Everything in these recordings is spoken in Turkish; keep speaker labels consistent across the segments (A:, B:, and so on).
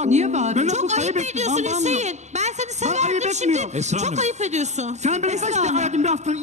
A: Bak,
B: Niye bağırıyorsun?
A: ben
C: Çok ayıp ediyorsun Hüseyin. Ben seni
A: ayıp
C: severdim şimdi.
A: etmiyor.
D: Esra
C: Çok
D: Hanım.
C: ayıp ediyorsun.
A: Sen beni kaç defa aradın bir hafta?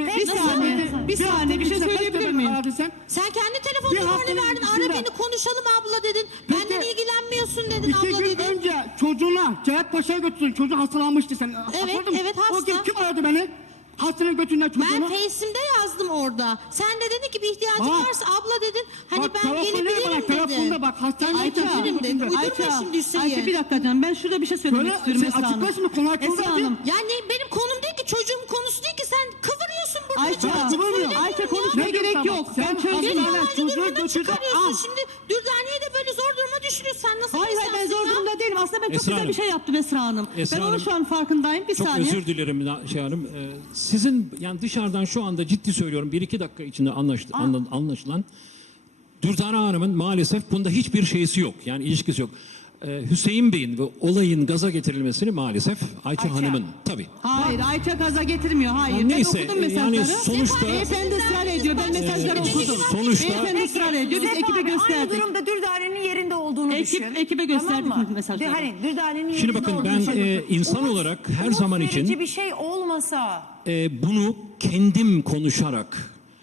B: Bir saniye, bir şey söyleyebilir miyim?
C: Sen kendi
A: Bir
C: telefon numaranı
A: haftanın
C: verdin. Ara
A: içinde-
C: beni konuşalım abla dedin. Benden ilgilenmiyorsun dedin
A: 2
C: abla
A: gün
C: dedin.
A: önce çocuğuna Cevat Paşa'ya götürdün. Çocuğu hastalanmıştı sen.
C: Evet,
A: Hatırladın mı?
C: evet,
A: O
C: hasta.
A: gün kim aradı beni? Hastanın götünden
C: Ben
A: çocuğunu.
C: Face'imde yazdım orada. Sen de dedin ki bir ihtiyacın
A: Bak.
C: varsa abla dedin. Hani
A: Bak,
C: ben
A: telefonu
C: gelebilirim
A: bana,
C: dedin.
A: telefonda bak, hastaneye
C: Ayça,
A: götürdüm
C: dedin.
A: dedin.
C: Uydurma şimdi Hüseyin.
B: Ayça bir dakika canım, ben şurada bir şey söylemek
A: Söyle,
B: istiyorum
A: sen
B: Esra Hanım.
A: açıkla şimdi, konu açıldı
B: Esra
A: hadi.
B: Hanım.
C: Yani benim konum değil ki, çocuğumun konusu değil ki, sen kıvırıyorsun burada.
B: Ayça,
C: Açık açık söylemiyorum
B: Ayça
C: ya.
B: konuşmaya
A: Ne
B: gerek
A: diyorsun
B: yok.
A: bak,
B: Ben
A: sen
B: çözdüm.
C: Beni
A: hastaneye
C: yalancı
A: çocuğu
C: durumuna
A: götürdün.
C: çıkarıyorsun.
A: Al.
C: Şimdi Dürdane'yi de böyle zor duruma düşürüyorsun. Sen nasıl
B: Hayır
C: bir
B: hayır, ben
C: insansın
B: zor
C: ya?
B: durumda değilim. Aslında ben çok
D: Esra
B: güzel
D: Hanım.
B: bir şey yaptım Esra Hanım.
D: Esra
B: Ben onu
D: Hanım,
B: şu an farkındayım. Bir
D: Çok
B: saniye.
D: özür dilerim şey Hanım. Sizin yani dışarıdan şu anda ciddi söylüyorum 1-2 dakika içinde anlaşılan Dürdane Hanım'ın maalesef bunda hiçbir şeysi yok. Yani ilişkisi yok. Hüseyin Bey'in ve olayın gaza getirilmesini maalesef Ayça Hanım'ın tabii.
B: Hayır, Ayça gaza getirmiyor. Hayır.
D: Ya
B: Ben
D: neyse,
B: okudum
D: yani
B: mesajları.
D: sonuçta-
B: Beyefendi ısrar ediyor. Ben mesajları okudum.
D: sonuçta-
B: Beyefendi ısrar ediyor. Biz
E: Sefa
B: ekibe
E: abi, Aynı
B: gösterdik.
E: durumda Dürdane'nin yerinde olduğunu düşün.
B: Ekibe gösterdik
E: mı?
B: mesajları.
E: Hani Dürdane'nin yerinde
D: Şimdi bakın
E: olduğunu
D: ben
E: düşün.
D: insan
E: Umut-
D: olarak her
E: umut
D: zaman
E: verici
D: için
E: bir şey olmasa
D: bunu kendim konuşarak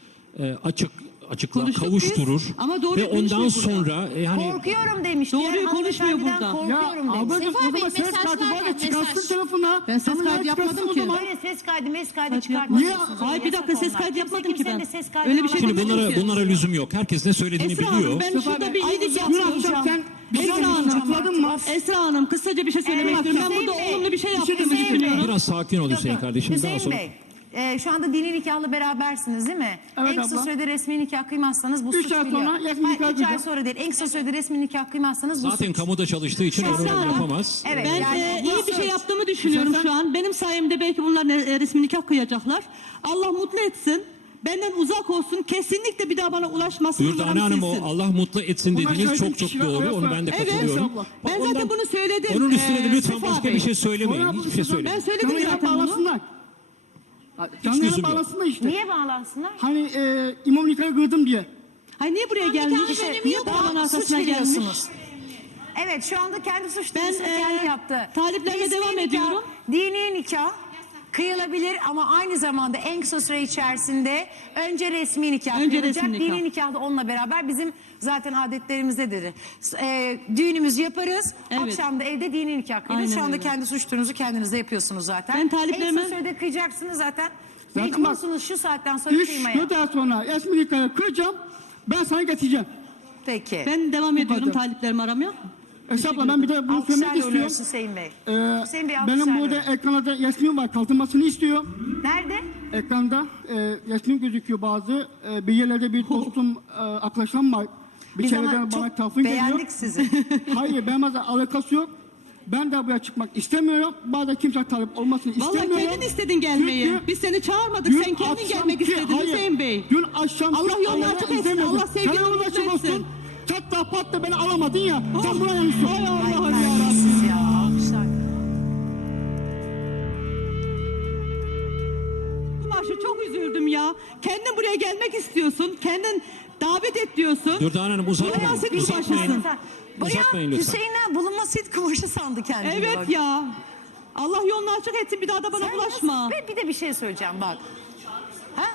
D: açıkla
B: Konuştuk
D: kavuşturur
B: biz, ama doğruyu
D: ve ondan
B: konuşmuyor burada.
D: sonra yani
E: korkuyorum demişti.
B: Doğruyu
E: Yani
B: konuşmuyor
E: hanımefendiden
B: burada.
E: Korkuyorum
A: Ya
E: demiş.
A: ablacığım,
C: Sefa
A: o
C: Bey,
A: zaman ses
C: mesaj
A: kartı var
C: var
A: ya,
C: ya,
A: çıkarsın
C: mesaj.
A: telefona.
B: Ben ses
A: Tamam ya,
B: kaydı yapmadım
A: çıkarsın o
B: ki.
A: zaman.
E: Böyle ses kaydı
B: Niye?
E: çıkartmıyorsunuz.
B: Hayır, bir dakika, ses kaydı yapmadım ki ben.
E: Öyle
B: Öyle bir şey
D: şimdi
B: demedim ki.
D: bunlara lüzum yok. Herkes ne söylediğini
B: Esra
D: biliyor.
B: Hanım, ben şurada bir iyilik
A: Dün
B: yaptım.
A: akşam sen bir şey
B: Esra Hanım,
A: açıkladın mı?
B: Esra Hanım, kısaca bir şey söylemek
E: Evet,
B: istiyorum. Ben
E: Hüseyin
B: burada
E: Bey.
B: olumlu bir şey yaptığımı
E: Hüseyin Bey.
B: düşünüyorum.
D: Biraz sakin ol Hüseyin kardeşim. Daha
E: Hüseyin
D: sonra
E: Bey, şu anda dini nikahlı berabersiniz değil mi?
A: Evet
E: en kısa
A: abla.
E: sürede resmi nikah kıymazsanız bu
A: Üç
E: suç
A: ay
E: biliyor.
A: sonra resmi
E: Hayır,
A: nikah
E: 3 ay
A: kıyacağım.
E: sonra değil. En kısa sürede resmi nikah kıymazsanız bu
D: zaten
E: suç.
D: kamuda çalıştığı için onu
B: Esra Hanım,
D: yapamaz.
E: Evet,
B: Ben
E: yani
B: iyi
E: bu
B: bir şey
E: suç.
B: yaptığımı düşünüyorum
A: Sen-
B: şu an. Benim sayemde belki bunlar resmi nikah kıyacaklar. Allah mutlu etsin. Benden uzak olsun. Kesinlikle bir daha bana ulaşmasın.
D: Dürdane Hanım, o
B: silsin.
D: Allah mutlu etsin
A: Bunlar
D: dediğiniz
A: şahit
D: çok çok
A: kişiler,
D: doğru.
A: evet,
D: Onu ben de
B: Evet.
D: katılıyorum.
B: Ben zaten bunu söyledim.
D: Onun üstüne de lütfen
B: Sefa
D: başka
B: Bey.
D: bir şey söylemeyin.
A: Sonra
D: Hiçbir şey söylemeyin.
B: Ben söyledim
A: Canlı yayına
B: zaten bunu.
A: bağlasınlar. Canlı
D: lüzum
A: yayına
D: yok.
A: bağlasınlar işte.
E: Niye bağlansınlar?
A: Hani imam nikahı kırdım diye.
B: Hayır, niye buraya
C: Ben
B: gelmiş?
C: nikahın önemi
B: Niye
C: yok.
B: dağın
E: Suç
B: arkasına gelmiş?
E: biliyorsunuz. Evet, şu anda kendi suç duyurusunu
B: Ben,
E: kendi yaptı.
B: taliplerime
E: Resmi
B: devam
E: nikah,
B: ediyorum.
E: Dini nikah kıyılabilir ama aynı zamanda en kısa süre içerisinde önce resmi nikah
B: Önce
E: kıyılacak.
B: resmi nikah.
E: Dini nikah da onunla beraber bizim zaten adetlerimizdedir. Düğünümüzü yaparız.
B: Evet.
E: Akşam da evde dini nikah kıyılır.
B: Aynen
E: Şu anda
B: öyle.
E: kendi suç duyurunuzu kendiniz de yapıyorsunuz zaten.
B: Ben taliplerime-
E: En kısa sürede kıyacaksınız zaten.
A: Zaten bak,
E: Mecbursunuz şu saatten sonra
A: 3-4
E: kıymaya.
A: ay sonra resmi nikahı kıracağım. Ben sana getireceğim.
E: Peki.
B: Ben devam ediyorum
A: kadar.
B: taliplerimi aramaya.
A: Esra ben bir de bunu söylemek
E: Alkışlarla uğurluyoruz
A: istiyorum.
E: Hüseyin Bey. Hüseyin Bey
A: Benim
E: alkışlarla.
A: burada ekranda resmim var, kaldırmasını istiyor.
E: Nerede?
A: Ekranda resmim gözüküyor bazı. Bir yerlerde bir dostum, arkadaşlarım var. Bir
E: Biz ama
A: çevreden bana
E: çok
A: telefon geliyor.
E: beğendik sizi.
A: Hayır, benim alakası yok. Ben de buraya çıkmak istemiyorum. Bazen kimse talip olmasını
B: Vallahi
A: istemiyorum.
B: kendin istedin gelmeyi.
A: Çünkü
B: Biz seni çağırmadık.
A: dün
B: Sen kendin
A: akşamki-
B: gelmek istedin
A: hayır,
B: Hüseyin Bey.
A: Dün akşam
B: Allah yolunu açık etsin, Allah sevgini
A: Kanalımız
B: mutlu
A: açık
B: etsin.
A: olsun. Çatla patla beni alamadın ya. Sen buna yanlışsın.
B: Hay Allah'ım
E: Ay,
B: ya.
E: terbiyesiz ya. Alkışlar.
B: Kumaşı çok üzüldüm ya. Kendin buraya gelmek istiyorsun. Kendin davet et diyorsun.
D: Dürdane Hanım uzatmayın.
B: Bayağı senin
D: Uzatmayın.
B: kumaşısın.
D: Uzatmayın
E: Bayağı
D: lütfen.
E: Hüseyin'den bulunma sit kumaşı sandı kendini.
B: Evet
E: bak.
B: ya. Allah yolunu açık etsin, bir daha da bana
E: Sen
B: bulaşma.
E: nasıl- Ve bir de bir şey söyleyeceğim bak. Ha?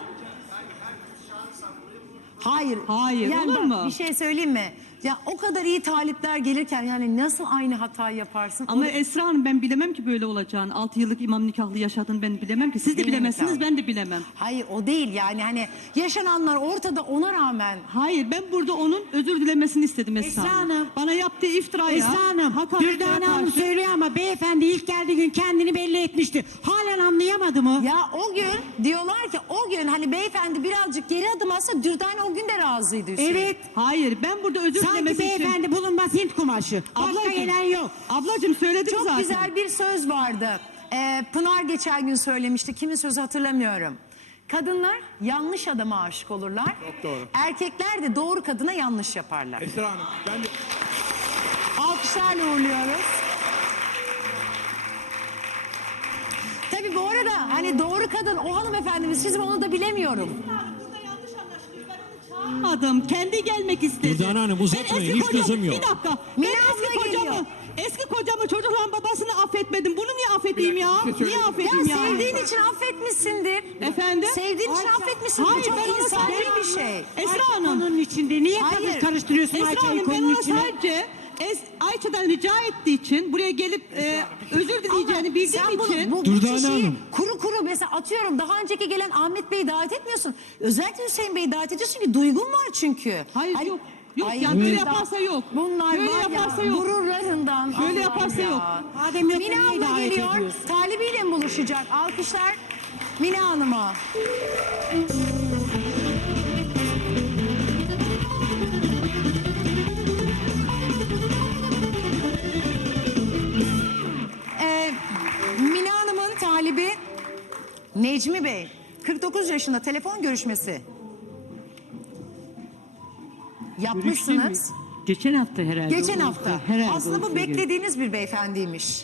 E: Hayır.
B: Hayır,
E: yani
B: olur
E: bak,
B: mu?
E: Bir şey söyleyeyim mi? Ya o kadar iyi talipler gelirken yani nasıl aynı hatayı yaparsın?
B: Ama
E: O-
B: Esra Hanım, ben bilemem ki böyle olacağını. 6 yıllık imam nikahlı yaşadın, ben bilemem ki. Siz de
E: Değil mi
B: bilemezsiniz,
E: nikahlı?
B: ben de bilemem.
E: Hayır o değil yani hani yaşananlar ortada ona rağmen.
B: Hayır, ben burada onun özür dilemesini istedim Esra,
F: Esra
B: Hanım.
F: Hanım.
B: Bana yaptığı iftiraya,
F: Esra Hanım,
B: hakaretine
F: Dürdane Hanım
B: karşı-
F: söylüyor ama beyefendi ilk geldiği gün kendini belli etmişti. Halen anlayamadı mı?
E: Ya o gün diyorlar ki o gün hani beyefendi birazcık geri adım atsa Dürdane o gün de razıydı Hüseyin.
F: Evet.
B: Hayır, ben burada özür
F: Sanki
B: dilemesi için...
F: beyefendi bulunmaz Hint kumaşı. Başka
B: Ablacığım,
F: gelen yok.
B: Ablacığım söyledim
E: Çok
B: zaten.
E: güzel bir söz vardı. Pınar geçen gün söylemişti. Kimin sözü hatırlamıyorum. Kadınlar yanlış adama aşık olurlar.
A: Çok doğru.
E: Erkekler de doğru kadına yanlış yaparlar.
A: Esra Hanım, ben de...
E: Alkışlarla uğurluyoruz. Tabii bu arada hani doğru kadın o hanımefendimiz bizim onu da bilemiyorum.
B: Çağırmadım. Kendi gelmek istedi.
D: Dürdane Hanım, uzatmayın,
B: Ben eski
D: hiç lüzum yok.
B: Bir dakika.
E: Mine
B: Ben
E: abla
B: eski
E: geliyor.
B: kocamı, eski affedeyim ya? Niye
E: Ya
B: affedeyim ya?
E: sevdiğin için affetmişsindir.
B: Efendim?
E: Sevdiğin için affetmişsindir. Bu
B: Hayır,
E: çok
B: ben ona
E: insani
B: sadece-
E: bir şey.
B: Esra Hanım.
F: Konunun içinde niye
E: Hayır.
F: karıştırıyorsun
B: Esra
F: Ayça'yı
B: Hanım ben
F: konunun
B: ona
F: içine?
B: sadece Ayça'dan rica ettiği için buraya gelip özür dileyeceğini bildiğim
E: Sen bunu,
B: için
E: bu
D: Dürdane
E: kişiyi
D: Hanım.
E: kuru mesela atıyorum daha önceki gelen Ahmet Bey'i davet etmiyorsun. Özellikle Hüseyin Bey'i davet ediyorsun ki duygun var çünkü.
B: hayır
E: Ay-
B: yok. Yok
E: Ay,
B: yani böyle
E: bunlar-
B: yaparsa yok.
E: Bunlar
B: Böyle
E: var
B: yaparsa
E: ya,
B: yok.
E: gururlarından.
B: Böyle
E: Allah
B: yaparsa
E: ya.
B: yok.
F: Madem yok,
E: Mine
F: niye
E: abla
F: davet
E: geliyor.
F: ediyorsun?
E: Talibiyle mi buluşacak? Alkışlar Mine Hanım'a. Mine Hanım'ın talibi Necmi Bey. 49 yaşında telefon görüşmesi yapmışsınız.
G: Geçen hafta herhalde.
E: Geçen
G: olsa-
E: hafta.
G: herhalde
E: Aslında bu
G: olsa gerek.
E: beklediğiniz bir beyefendiymiş.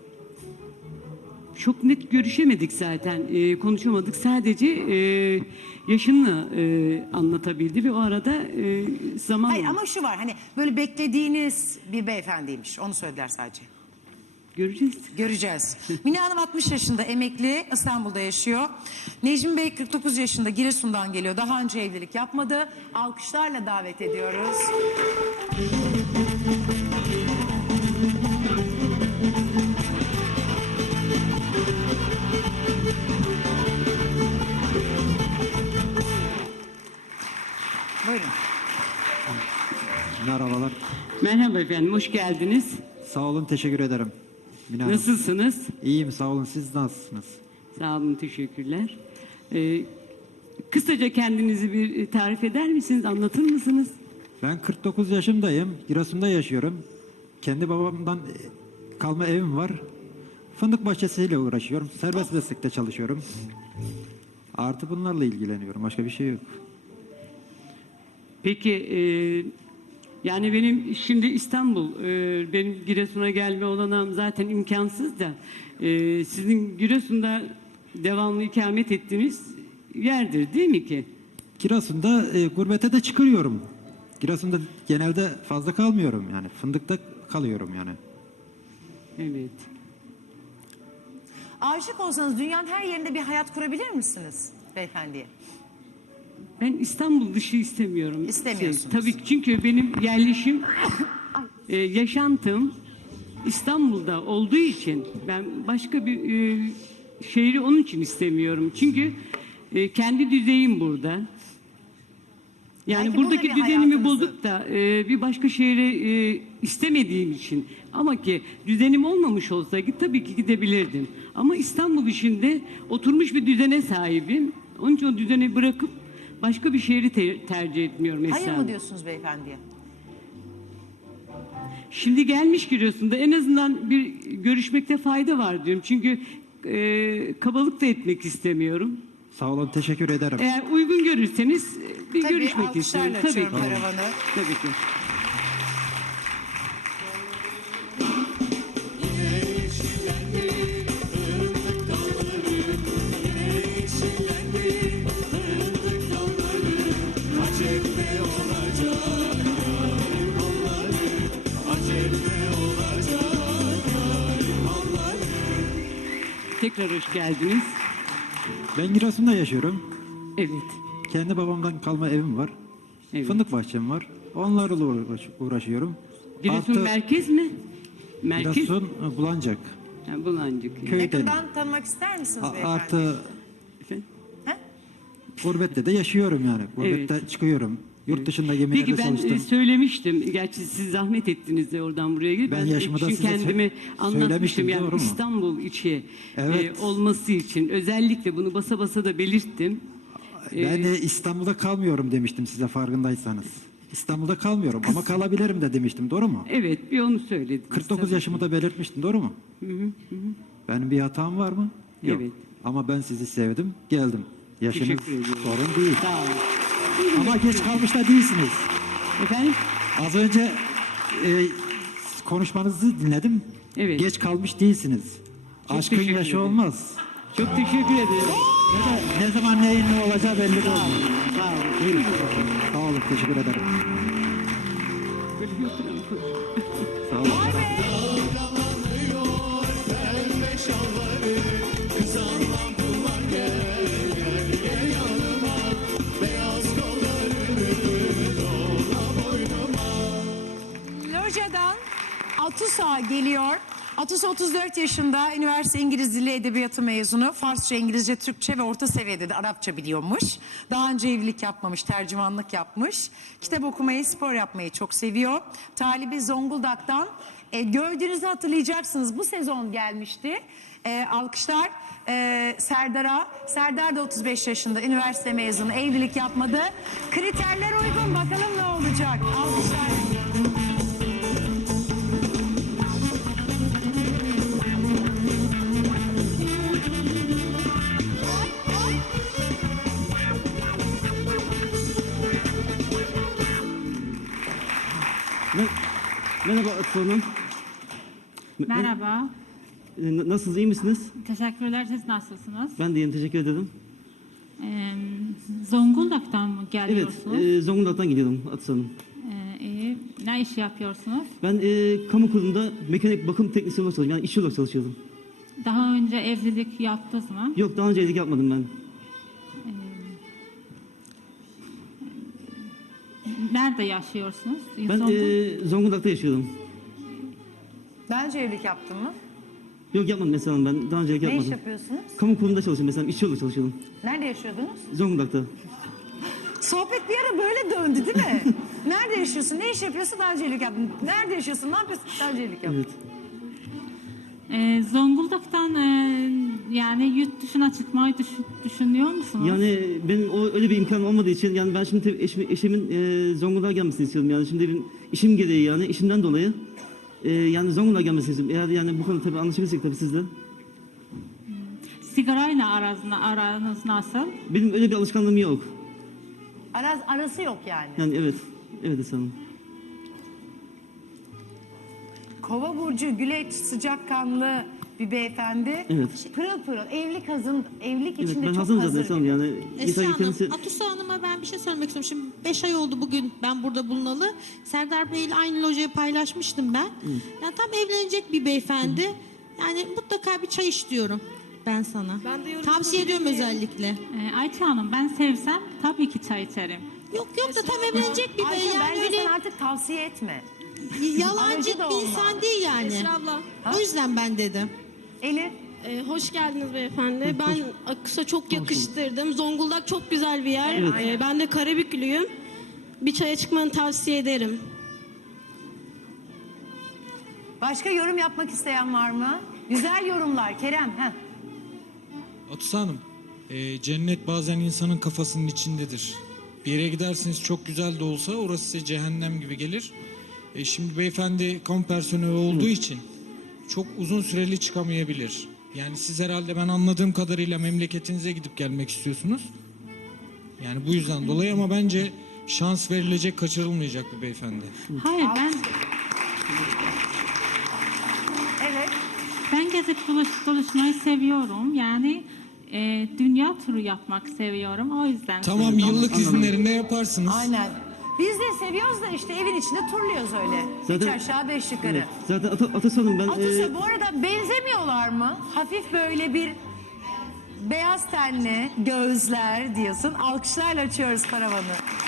G: Çok net görüşemedik zaten. Konuşamadık. Sadece yaşını anlatabildi ve o arada zaman
E: Hayır ama şu var hani böyle beklediğiniz bir beyefendiymiş. Onu söylediler sadece.
G: göreceğiz.
E: Göreceğiz. Mine Hanım 60 yaşında emekli İstanbul'da yaşıyor. Necmi Bey 49 yaşında Giresun'dan geliyor. Daha önce evlilik yapmadı. Alkışlarla davet ediyoruz. Buyurun.
H: Merhabalar.
G: Merhaba efendim, hoş geldiniz.
H: Sağ olun, teşekkür ederim. Mine Hanım.
G: Nasılsınız?
H: İyiyim, sağ olun. Siz nasılsınız?
G: Sağ olun, teşekkürler. Kısaca kendinizi bir tarif eder misiniz, anlatır mısınız?
H: Ben 49 yaşındayım. Giresun'da yaşıyorum. Kendi babamdan kalma evim var. Fındık bahçesiyle uğraşıyorum. Serbest meslekte çalışıyorum. Artı bunlarla ilgileniyorum. Başka bir şey yok.
G: Peki, yani benim şimdi İstanbul, benim Giresun'a gelme olanağım zaten imkansız da sizin Giresun'da devamlı ikamet ettiğiniz yerdir değil mi ki?
H: Giresun'da gurbete de çıkıyorum. Giresun'da genelde fazla kalmıyorum yani. Fındıkta kalıyorum yani.
G: Evet.
E: Aşık olsanız dünyanın her yerinde bir hayat kurabilir misiniz beyefendiye?
G: Ben İstanbul dışı istemiyorum.
E: İstemiyorsunuz.
G: Tabii ki çünkü benim yerleşim, yaşantım İstanbul'da olduğu için ben başka bir şehri onun için istemiyorum. Çünkü kendi düzeyim burada. Yani
E: Belki burada
G: buradaki
E: bir
G: düzenimi
E: hayatınızı-
G: bozup da bir başka şehre istemediğim için ama ki düzenim olmamış olsaydı tabii ki gidebilirdim. Ama İstanbul içinde oturmuş bir düzene sahibim. Onun için o düzeni bırakıp başka bir şehri tercih etmiyorum Esra
E: Hayır mı
G: Hanım.
E: diyorsunuz beyefendiye?
G: Şimdi gelmiş Giresun'da en azından bir görüşmekte fayda var diyorum. Çünkü kabalık da etmek istemiyorum.
H: Sağ olun, teşekkür ederim.
G: Eğer uygun görürseniz bir
E: Tabii
G: görüşmek isterim.
E: alkışlarla
G: Tabii ki.
E: açıyorum paravanı.
G: Tabii ki. Tekrar hoş geldiniz.
H: Ben Giresun'da yaşıyorum.
G: Evet.
H: Kendi babamdan kalma evim var.
G: Evet.
H: Fındık bahçem var. Onlarla uğraşıyorum.
G: Giresun
H: Artı
G: merkez mi? Merkez.
H: Giresun Bulancak.
G: Ha, Bulancık.
H: Köy
E: Yakından tanımak ister misiniz beyefendi?
H: Artı
G: Efendim?
E: He?
H: gurbette de yaşıyorum yani. Gurbette çıkıyorum. Yurt dışında yemeğlerde
G: Peki ben
H: çalıştım.
G: Söylemiştim. Gerçi siz zahmet ettiniz de oradan buraya gelip.
H: Ben yaşımı da
G: çünkü
H: size
G: kendimi anlatmıştım.
H: söylemiştim,
G: Yani
H: doğru mu?
G: İstanbul içi
H: Evet.
G: olması için özellikle bunu basa basa da belirttim.
H: Ben de İstanbul'da kalmıyorum demiştim size, farkındaysanız. İstanbul'da kalmıyorum ama kalabilirim de demiştim, doğru mu?
G: Evet, bir onu söylediniz.
H: 49
G: tabii.
H: yaşımı da belirtmiştim, doğru mu? Benim bir hatam var mı? Yok.
G: Evet.
H: Ama ben sizi sevdim, geldim. Yaşınız
G: Teşekkür ediyorum.
H: sorun değil.
G: Sağ olun.
H: Ama geç kalmış da değilsiniz.
G: Efendim?
H: Az önce konuşmanızı dinledim.
G: Evet.
H: Geç kalmış değilsiniz.
G: Çok
H: Aşkın
G: teşekkür
H: yaşı
G: ederim.
H: olmaz.
G: Çok teşekkür ederim.
H: Ne zaman neyin ne olacağı belli değil.
G: Sağ olun.
H: Buyurun. Sağ olun, teşekkür ederim.
G: Böyle bir oturalım.
H: Sağ olun.
I: Dalgalanıyor pembe şalvarı.
E: Atusa geliyor. Atusa 34 yaşında, üniversite İngiliz Dili Edebiyatı mezunu. Farsça, İngilizce, Türkçe ve orta seviyede de Arapça biliyormuş. Daha önce evlilik yapmamış, tercümanlık yapmış. Kitap okumayı, spor yapmayı çok seviyor. Talibi Zonguldak'tan. Gördüğünüzü hatırlayacaksınız. Bu sezon gelmişti. Alkışlar Serdar'a. Serdar da 35 yaşında, üniversite mezunu, evlilik yapmadı. Kriterler uygun, bakalım ne olacak. Alkışlar.
I: Merhaba Atusa Hanım.
F: Merhaba.
I: Nasılsınız, iyi misiniz?
F: Teşekkürler. Siz nasılsınız?
I: Ben de iyiyim, teşekkür ederim.
F: Zonguldak'tan mı
I: Evet,
F: geliyorsunuz?
I: Zonguldak'tan geliyorum Atusa Hanım.
F: İyi. Ne iş yapıyorsunuz?
I: Ben kamu kurumunda mekanik bakım teknisyeni olarak çalışıyorum. Yani işçi olarak çalışıyordum.
F: Daha önce evlilik yaptınız mı?
I: Yok, daha önce evlilik yapmadım ben.
F: Nerede yaşıyorsunuz?
I: Ben Zonguldak'ta yaşıyordum.
E: Daha önce evlilik yaptın mı?
I: Yok, yapmadım mesela ben. Daha önce evlilik
E: Ne iş
I: yapmadım.
E: yapıyorsunuz?
I: Kamu kurumunda çalışıyorum mesela, işçi olarak çalışıyordum.
E: Nerede yaşıyordunuz?
I: Zonguldak'ta.
E: Sohbet bir ara böyle döndü değil mi? Nerede yaşıyorsun? Ne iş yapıyorsun? Daha önce evlilik yaptın. Nerede yaşıyorsun? Ne yapıyorsun? Daha önce evlilik yaptın.
I: Evet.
F: Zonguldak'tan yani yurt dışına çıkmayı düşünüyor musunuz?
I: Yani benim öyle bir imkan olmadığı için yani ben şimdi eşimin Zonguldak'a gelmesini istiyorum. Yani şimdi benim işim gereği yani işimden dolayı yani Zonguldak'a gelmesini istiyorum. Eğer yani bu konuda tabii anlaşabilirsek tabii sizle.
F: Sigarayla aranız nasıl?
I: Benim öyle bir alışkanlığım yok.
E: Arası yok yani.
I: Yani evet. Evet Asusa Hanım.
E: Kova burcu, güleç, sıcakkanlı bir beyefendi.
I: Evet.
E: Pırıl pırıl. Evlilik
I: Evet,
E: içinde
I: ben
E: çok
I: hazırım
E: hazır.
I: zaten Asusa Hanım yani.
C: Esra
I: yeter ki
C: Hanım,
I: kendisi-
C: Atusa Hanım'a ben bir şey söylemek istiyorum. Şimdi 5 ay oldu bugün ben burada bulunalı. Serdar Bey ile aynı lojayı paylaşmıştım ben. Yani tam evlenecek bir beyefendi. Yani mutlaka bir çay iç diyorum ben sana. Tavsiye ediyorum özellikle.
F: Ayça Hanım, ben sevsem tabii ki çay içerim.
C: Yok da tam evlenecek bir bey.
E: Ayşe
C: Yani
E: bence
C: öyle
E: sen artık tavsiye etme.
C: yalancı
E: Aracı da
C: bir
E: olmaz.
C: insan değil yani.
J: Esra abla,
C: O yüzden ben dedim.
E: Elif.
J: hoş geldiniz beyefendi. Ben Aksus'a çok yakıştırdım. Zonguldak çok güzel bir yer. Ben de Karabüklüyüm. Bir çaya çıkmanı tavsiye ederim.
E: Başka yorum yapmak isteyen var mı? Güzel yorumlar Kerem. Heh.
K: Atusa Hanım, cennet bazen insanın kafasının içindedir. Bir yere gidersiniz çok güzel de olsa orası size cehennem gibi gelir. Şimdi beyefendi kamu personeli olduğu için çok uzun süreli çıkamayabilir. Yani siz herhalde ben anladığım kadarıyla memleketinize gidip gelmek istiyorsunuz. Yani bu yüzden dolayı ama bence şans verilecek, kaçırılmayacak bir beyefendi.
F: Hayır,
E: Evet.
F: ben gezip dolaşmayı seviyorum. Yani dünya turu yapmak seviyorum. O yüzden.
K: Tamam, yıllık izinlerinde yaparsınız.
E: Aynen. Biz de seviyoruz da işte evin içinde turluyoruz öyle.
I: Zaten-
E: Üç aşağı beş yukarı.
I: Evet. Zaten Atusa Hanım ben...
E: Atusa bu arada benzemiyorlar mı? Hafif böyle bir beyaz tenli gözler diyorsun. Alkışlarla açıyoruz paravanı.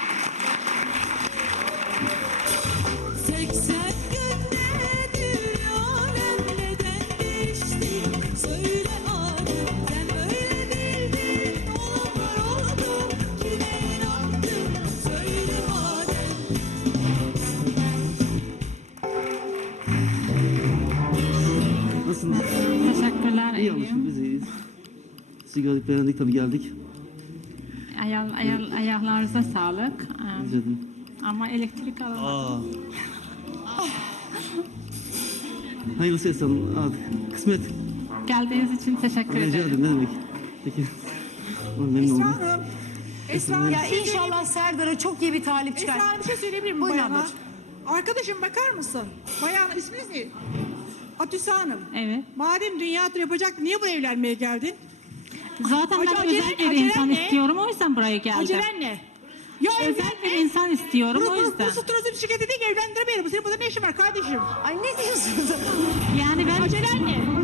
C: 80 günde dünyanın neden değişti? Söyle Adem, sen böyle bildin. Olanlar oldu, kime inandın? Söyle Adem.
I: Nasılsınız?
F: Teşekkürler.
I: İyi olmuşuz, biz iyiyiz. Sizi gördük, beğendik tabii, geldik.
F: Ayaklarınıza sağlık.
I: Rica ederim.
F: Ama elektrik alamadım.
I: Hayırlısı Esra Hanım. Hadi. Kısmet.
F: Geldiğiniz için teşekkür
I: Rica
F: ederim.
I: ederim, ne demek. Peki. Memnun oldum.
E: Ya inşallah Serdar'a çok iyi bir talip çıkar.
L: Esra bir şey söyleyebilir miyim
E: Buyurun
L: bayana?
E: ablacığım.
L: Arkadaşım bakar mısın? Bayan isminiz ne? Atüsa Hanım.
F: Evet.
L: Madem dünya turu yapacaktın niye buraya evlenmeye geldin?
F: Zaten ben
L: Acelen-
F: özel bir
L: acelen
F: insan
L: ne?
F: istiyorum. O yüzden buraya geldim.
L: Acelen ne? Ya
F: Özel bir insan istiyorum. O yüzden.
L: Burası turizm şirketi değil ki evlendiremeyelim. Senin burada ne işin var kardeşim?
E: Ay ne diyorsunuz?
F: Yani ben
L: Acelen ne?